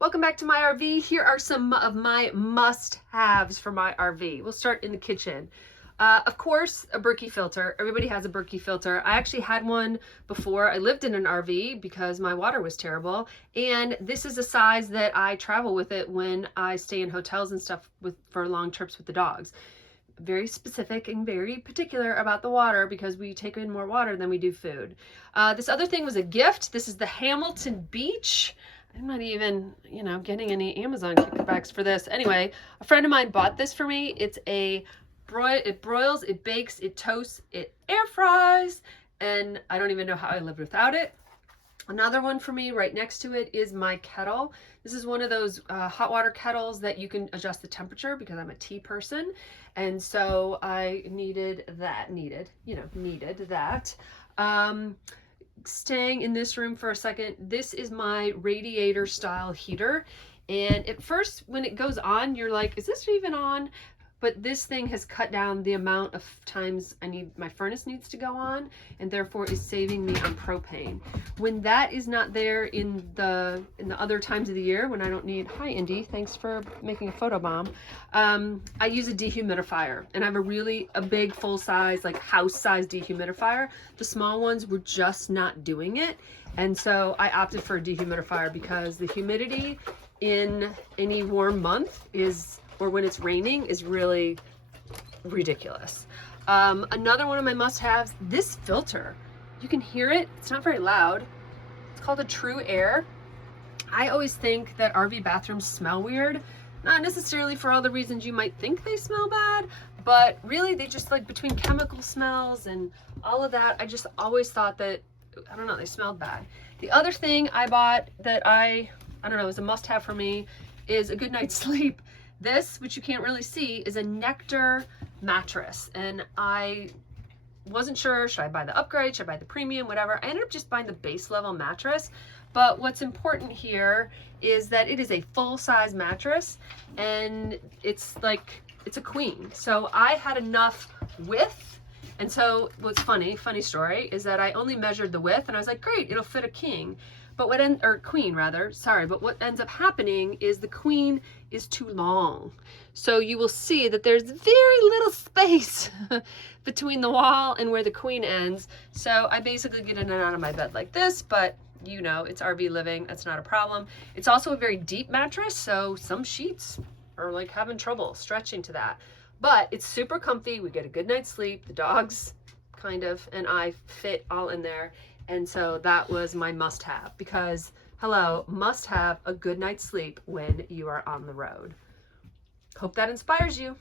Welcome back to my RV. Here are some of my must-haves for my RV. We'll start in the kitchen. Of course, a Berkey filter. Everybody has a Berkey filter. I actually had one before I lived in an RV because my water was terrible. And this is a size that I travel with it when I stay in hotels and stuff for long trips with the dogs. Very specific and very particular about the water because we take in more water than we do food. This other thing was a gift. This is the Hamilton Beach. I'm not even, getting any Amazon kickbacks for this. Anyway, a friend of mine bought this for me. It's it broils, it bakes, it toasts, it air fries, and I don't even know how I lived without it. Another one for me right next to it is my kettle. This is one of those hot water kettles that you can adjust the temperature because I'm a tea person. And so I needed that. Staying in this room for a second, this is my Radiator style heater. And at first when it goes on, you're like, is this even on? But this thing has cut down the amount of times my furnace needs to go on, and therefore is saving me on propane. When that is not there in the other times of the year when I don't need, hi Indy, thanks for making a photo bomb. I use a dehumidifier, and I have a big full size, like house size dehumidifier. The small ones were just not doing it. And so I opted for a dehumidifier because the humidity in any warm month or when it's raining is really ridiculous. Another one of my must-haves, this filter. You can hear it, it's not very loud. It's called a True Air. I always think that RV bathrooms smell weird. Not necessarily for all the reasons you might think they smell bad, but really they just between chemical smells and all of that, I just always thought that, I don't know, they smelled bad. The other thing I bought that I don't know, is a must-have for me is a good night's sleep. This, which you can't really see, is a Nectar Mattress, and I wasn't sure, should I buy the upgrade, should I buy the premium, whatever. I ended up just buying the base level mattress, but what's important here is that it is a full-size mattress, and it's a queen. So I had enough width, and so what's funny story, is that I only measured the width, and I was like, great, it'll fit a king. But queen rather, sorry, but what ends up happening is the queen is too long. So you will see that there's very little space between the wall and where the queen ends. So I basically get in and out of my bed like this, but it's RV living, that's not a problem. It's also a very deep mattress, so some sheets are having trouble stretching to that. But it's super comfy, we get a good night's sleep, the dogs and I fit all in there. And so that was my must-have because, hello, must have a good night's sleep when you are on the road. Hope that inspires you.